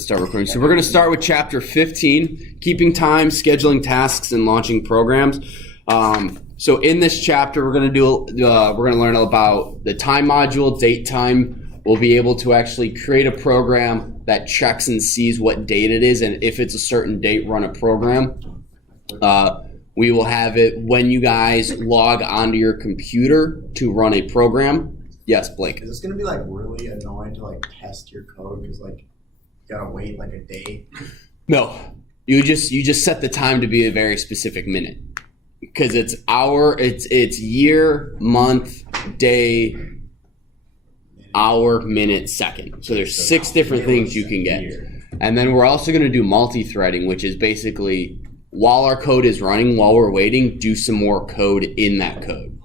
Let's start recording. So we're going to start with chapter 15, keeping time, scheduling tasks, and launching programs. So in this chapter, we're going to learn about the time module, date time. We'll be able to actually create a program that checks and sees what date it is, and if it's a certain date, run a program. We will have it when you guys log onto your computer to run a program. Yes, Blake. Is this going to be like really annoying to like test your code because like you gotta wait like a day? No, you just set the time to be a very specific minute because it's hour, it's year, month, day, hour, minute, second. So there's 6 different things you can get. And then we're also going to do multi-threading, which is basically while our code is running, while we're waiting, do some more code in that code.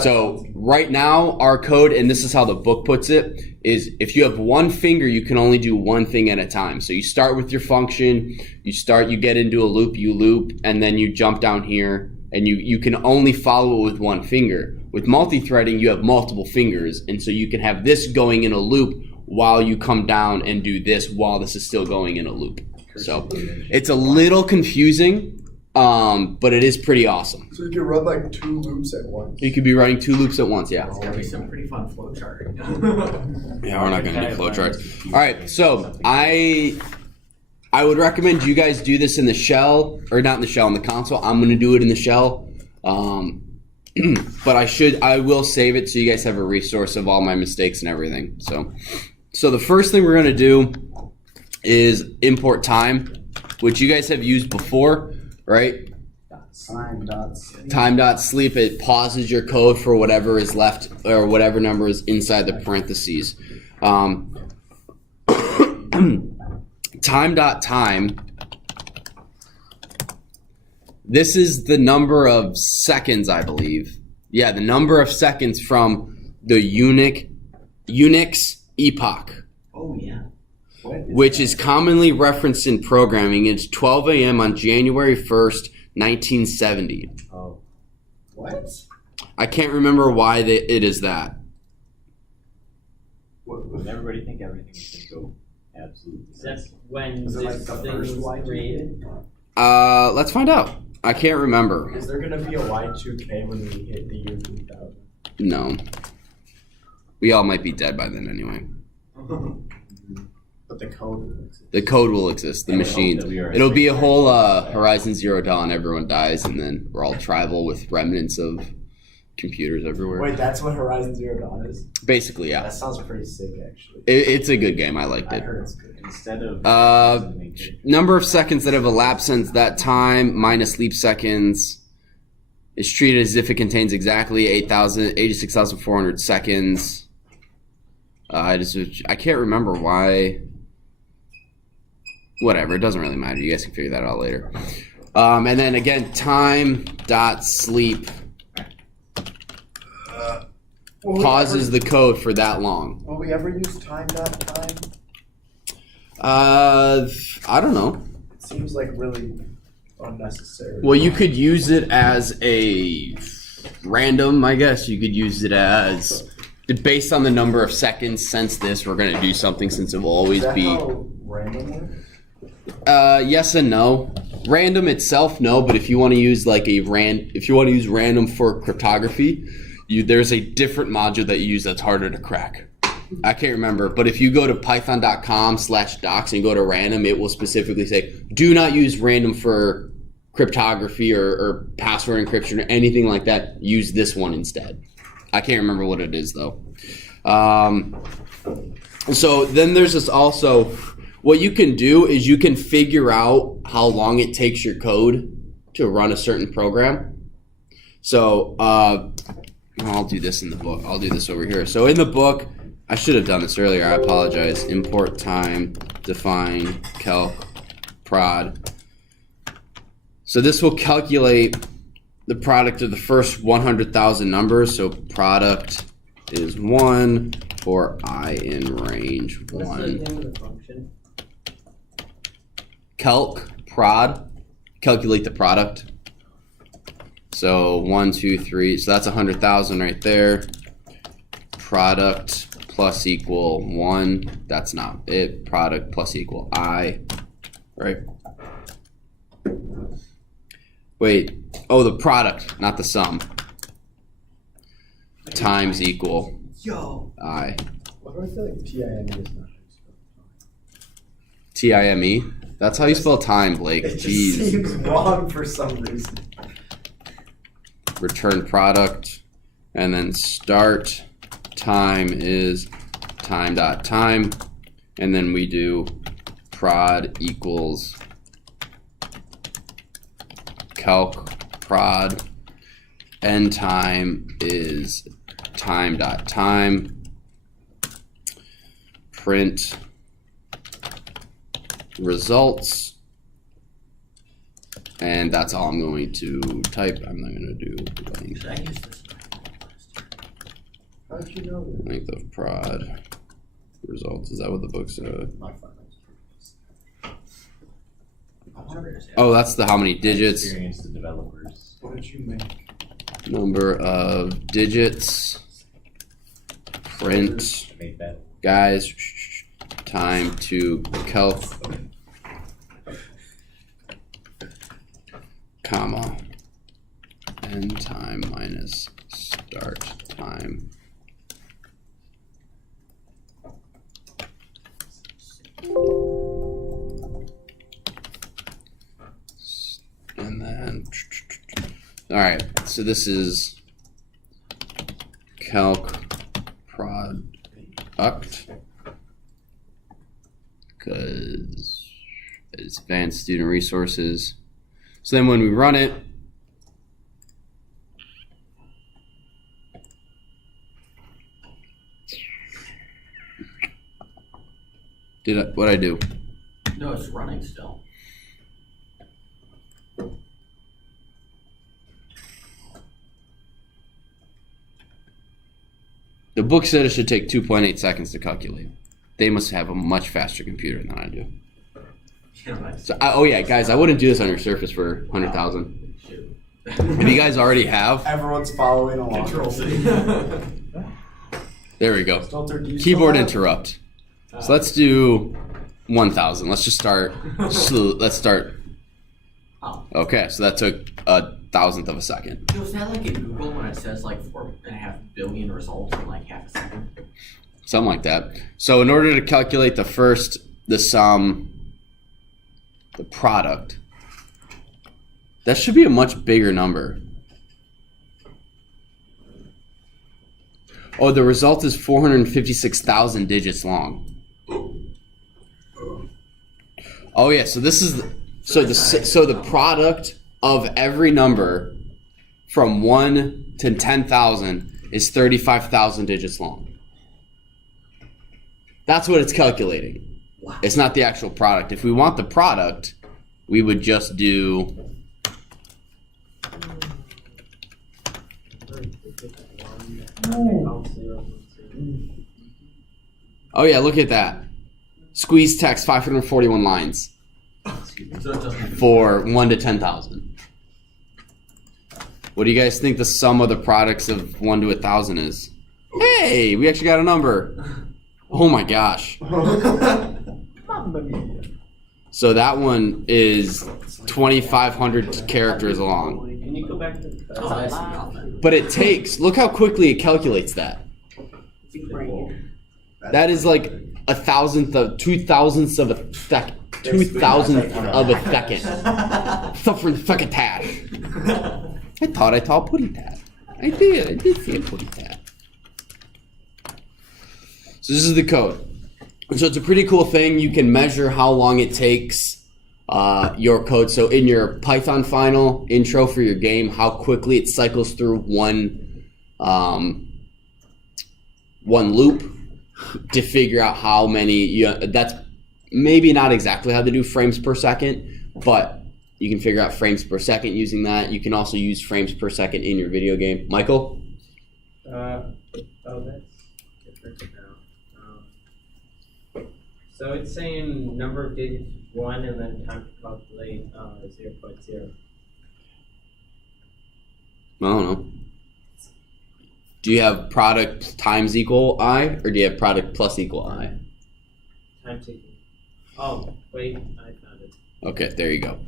So right now, our code, and this is how the book puts it, is if you have one finger, you can only do one thing at a time. So you start with your function, you get into a loop, you loop, and then you jump down here, and you can only follow it with one finger. With multi-threading, you have multiple fingers, and so you can have this going in a loop while you come down and do this while this is still going in a loop. So it's a little confusing. But it is pretty awesome. So you can run like 2 loops at once. You could be running 2 loops at once, yeah. It's gonna be some pretty fun flowchart. Yeah, we're not gonna do flowcharts. All right, so I would recommend you guys do this in the shell, or not in the shell, in the console. I'm gonna do it in the shell, but I will save it so you guys have a resource of all my mistakes and everything. So the first thing we're gonna do is import time, which you guys have used before. Right? Time.sleep. It pauses your code for whatever is left or whatever number is inside the parentheses. Time.time. This is the number of seconds, I believe. Yeah, the number of seconds from the Unix epoch. Oh, yeah. Which is commonly referenced in programming. It's 12 a.m. on January 1st, 1970. Oh. What? I can't remember why it is that. Would everybody think everything is going to go absolutely? That's when Is it like this the thing first was Y2K? created. Let's find out. I can't remember. Is there going to be a Y2K when we hit the year 2000? No. We all might be dead by then anyway. But the code will exist. The code will exist. The machines. It'll be a whole Horizon Zero Dawn. Everyone dies, and then we're all tribal with remnants of computers everywhere. Wait, that's what Horizon Zero Dawn is? Basically, yeah. That sounds pretty sick, actually. It's a good game. I liked I it. heard it's good. Instead of Number of seconds that have elapsed since that time minus leap seconds is treated as if it contains exactly 86,400 seconds. I can't remember why. Whatever, it doesn't really matter. You guys can figure that out later. And then again, time.sleep pauses the code for that long. Will we ever use time.time? I don't know. It seems like really unnecessary. Well, you could use it as a random, I guess. You could use it as based on the number of seconds since this, we're going to do something since it will always be. How random works? Yes and no. Random itself, no. But if you want to use if you want to use random for cryptography, there's a different module that you use that's harder to crack. I can't remember, but if you go to python.com/docs and go to random, it will specifically say, do not use random for cryptography or password encryption or anything like that. Use this one instead. I can't remember what it is though. So then there's this also, what you can do is you can figure out how long it takes your code to run a certain program. So I'll do this in the book. I'll do this over here. So in the book, I should have done this earlier. I apologize. Import time, define, calc, prod. So this will calculate the product of the first 100,000 numbers. So product is 1 for I in range 1. What's the name of the function? Calc, prod, calculate the product. So 1, 2, 3. So that's 100,000 right there. Product plus equal 1. That's not it. Product plus equal I. Right? Wait. Oh, the product, not the sum. Times equal Yo. I. Why do I feel like TIME is not? TIME? That's how you spell time, Blake. It just Jeez. seems wrong for some reason. Return product. And then start time is time dot time. And then we do prod equals calc prod. End time is time dot time. Print results. And that's all I'm going to type. I'm not going to do length, Should I use this? How did you know that? length of prod results. Is that what the book said? My phone. Oh, that's the how many digits. Experience the developers. What did you make? Number of digits. Print. I made that. Guys, time to calc, comma, end time minus start time. And then, all right, so this is calc product, because it's advanced student resources. So then when we run it, what'd I do? No, it's running still. The book said it should take 2.8 seconds to calculate. They must have a much faster computer than I do. Yeah, that's So, oh yeah, guys, I wouldn't do this on your Surface for 100,000. shoot. If you guys already have, Everyone's following along. there we go. Stelter, do you Keyboard still have- interrupt. So let's do 1,000. Let's just start. Let's start. Oh. Okay, so that took 1,000th of a second. Yo, is that like in Google when it says like 4.5 billion results in like half a second? Something like that. So in order to calculate the sum, the product, that should be a much bigger number. Oh, the result is 456,000 digits long. Oh yeah, so this is so the product of every number from 1 to 10,000 is 35,000 digits long. That's what it's calculating. Wow. It's not the actual product. If we want the product, we would just do oh yeah, look at that. Squeeze text 541 lines So it doesn't. for 1 to 10,000. What do you guys think the sum of the products of 1 to 1,000 is? Hey, we actually got a number. Oh my gosh. Mamma mia. So that one is 2,500 characters long. Can you go back to Oh, that's nothing. But it takes, look how quickly it calculates that. That is like 1,000th of 2,000ths of a second. 2,000th of a second. Suffering succotash. I thought I taught putty tat. I did say putty tat. So this is the code. So it's a pretty cool thing. You can measure how long it takes your code. So in your Python final intro for your game, how quickly it cycles through one loop to figure out how many. That's maybe not exactly how to do frames per second, but you can figure out frames per second using that. You can also use frames per second in your video game. Michael? Oh, that's different now. So it's saying number of digits 1 and then time to calculate 0.0. I don't know. Do you have product times equal I, or do you have product plus equal I? Time taken. Oh, wait, I found it. Okay, there you go.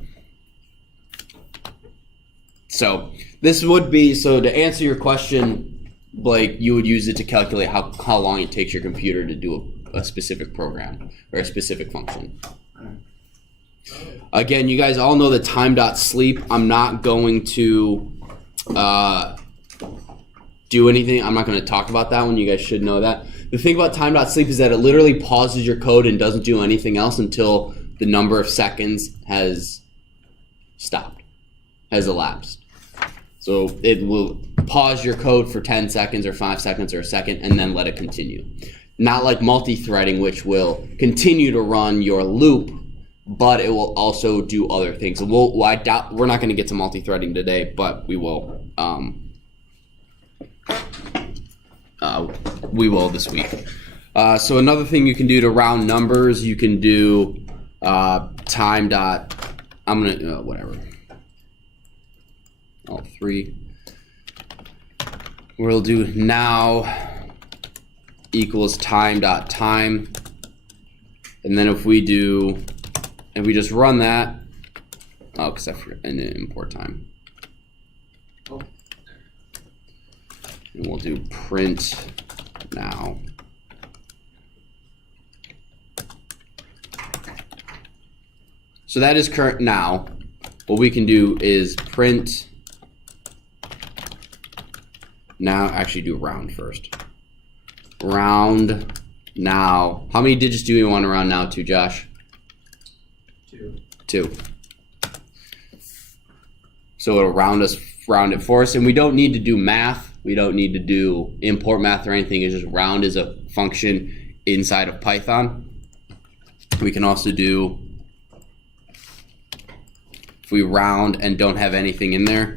So this would be, so to answer your question, Blake, you would use it to calculate how long it takes your computer to do a specific program or a specific function. Again, you guys all know the time.sleep. I'm not going to do anything. I'm not going to talk about that one. You guys should know that. The thing about time.sleep is that it literally pauses your code and doesn't do anything else until the number of seconds has stopped, has elapsed. So it will pause your code for 10 seconds or 5 seconds or a second and then let it continue. Not like multi-threading, which will continue to run your loop, but it will also do other things. And I doubt we're not going to get to multi-threading today, but we will. We will this week. So another thing you can do to round numbers, you can do time dot. I'm gonna whatever. All three. We'll do now equals time dot time, and then if we just run that, oh, because I forgot, and then import time. And we'll do print now. So that is current now. What we can do is print now, actually do round first. Round now. How many digits do we want to round now to, Josh? 2. 2. So it'll round it for us, and we don't need to do math. We don't need to do import math or anything. It's just round is a function inside of Python. We can also do, if we round and don't have anything in there,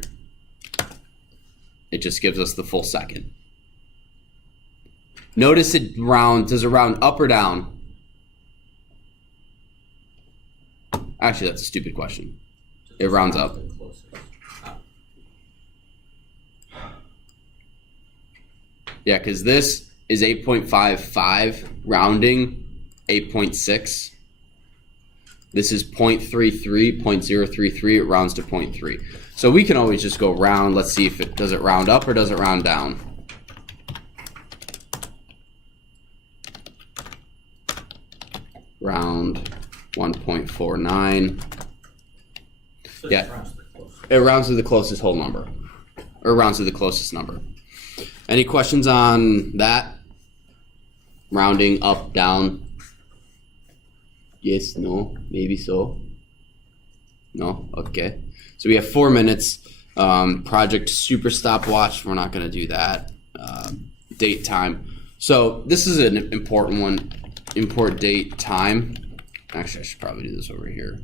it just gives us the full second. Notice it rounds, does it round up or down? Actually, that's a stupid question. It rounds up. Yeah, because this is 8.55, rounding 8.6. This is 0.33, 0.033, it rounds to 0.3. So we can always just go round. Let's see if does it round up or does it round down? Round 1.49. So Yeah. it rounds to the closest. It rounds to the closest whole number. Or rounds to the closest number. Any questions on that? Rounding up, down? Yes, no, maybe so. No? Okay. So we have 4 minutes. Project Super Stopwatch, we're not going to do that. Date, time. So this is an important one. Import date, time. Actually, I should probably do this over here.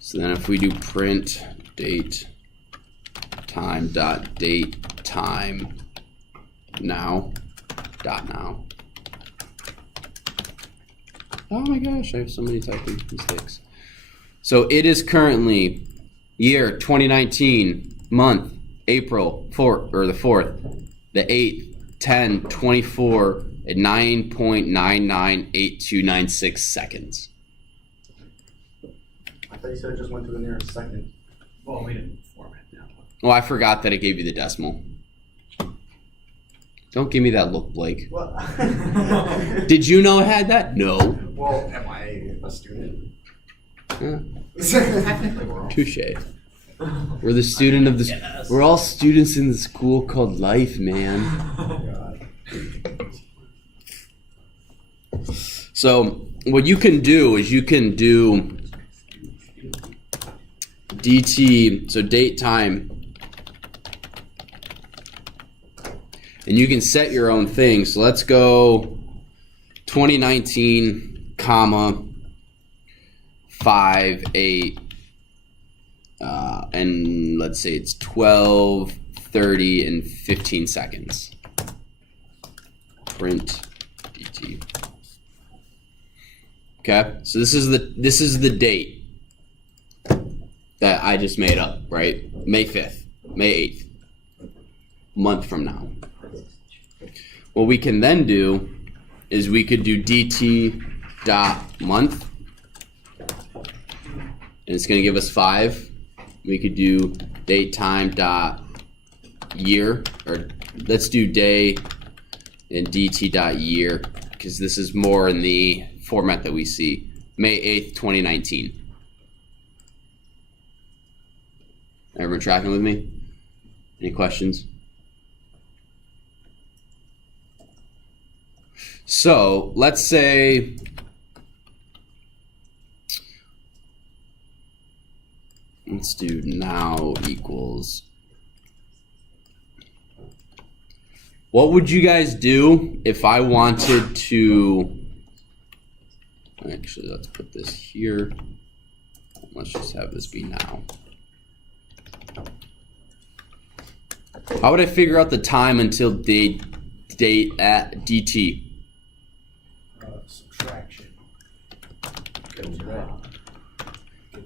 So then if we do print date time dot date time now dot now. Oh my gosh, I have so many typing mistakes. So it is currently year 2019, month April 4th or the 4th, the 8th, 10, 24 at 9.998296 seconds. I thought you said it just went to the nearest second. Well, we didn't format that one. Oh, I forgot that it gave you the decimal. Don't give me that look, Blake. What? Did you know it had that? No. Well, am I a student? Yeah. Technically, we're all. Touche. We're the student of this. Yes. We're all students in the school called life, man. God. So what you can do is you can do DT, so date time, and you can set your own thing. So let's go 2019, comma 5/8, and let's say it's 12, 30, and 15 seconds. Print DT. Okay, so this is the date that I just made up, right? May 5th, May 8th, month from now. What we can then do is we could do dt dot month, and it's going to give us 5. We could do date time dot year, or let's do day and dt dot year, because this is more in the format that we see. May 8th, 2019. Everyone tracking with me? Any questions? So let's say let's do now equals. What would you guys do if I wanted to, actually let's put this here. Let's just have this be now. How would I figure out the time until date at dt? Subtraction.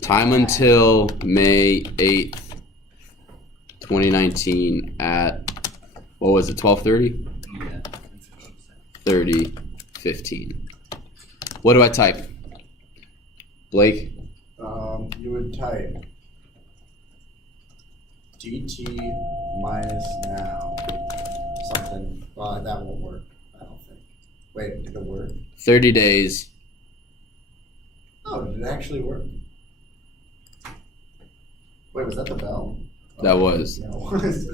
Time until May 8th, 2019 at, what was it, 12:30? Yeah. 30:15. What do I type? Blake? You would type dt minus now something. Well, that won't work. I don't think. Wait, did it work? 30 days. Oh, did it actually work? Wait, was that the bell? That was. Yeah, it was.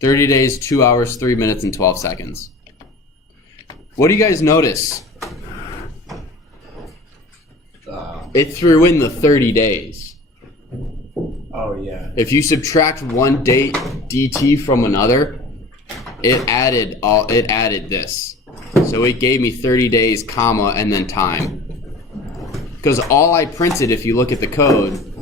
30 days, 2 hours, 3 minutes, and 12 seconds. What do you guys notice? It threw in the 30 days. Oh yeah. If you subtract one date dt from another, it added this. So it gave me 30 days, comma, and then time. Because all I printed, if you look at the code,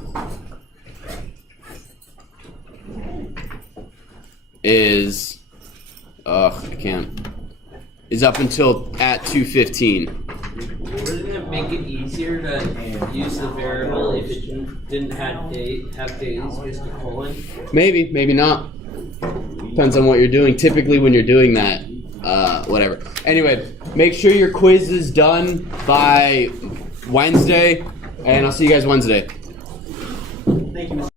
is is up until at 2:15. Wouldn't it make it easier to use the variable if it didn't have days, just a colon? Maybe, maybe not. Depends on what you're doing. Typically when you're doing that, whatever. Anyway, make sure your quiz is done by Wednesday, and I'll see you guys Wednesday. Thank you, Mr.